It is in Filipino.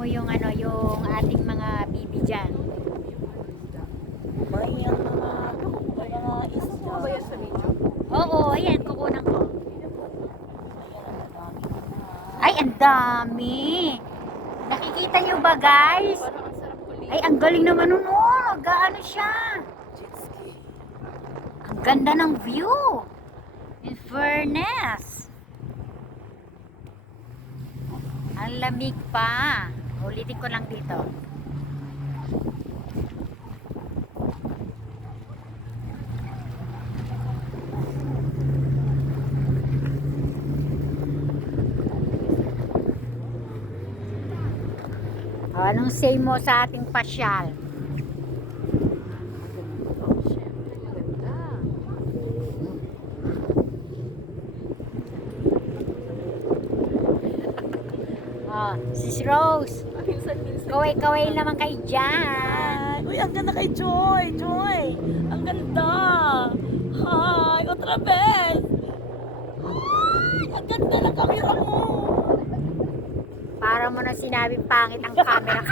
mo yung ano, yung ating mga bibi dyan. May mga isda. Ba yan sa video? Oo, ayan, kukunan ko. Ay, ang dami. Nakikita nyo ba, guys? Parang ang sarap kulit. Ay, ang galing naman nun. Oh, nag-ano siya. Jet ski. Ang ganda ng view. In fairness. Ang lamig pa. Ulitin ko lang dito. Anong say mo sa ating pasyal? Siyempre, maganda. Oh, Sis Rose. Minsan-minsan. Kaway-kaway naman kayo dyan. Uy, ang ganda kay Joy. Joy. Ang ganda. Hi, otra vez. Ay, ang ganda ng camera mo. Para mo na sinabing pangit ang camera.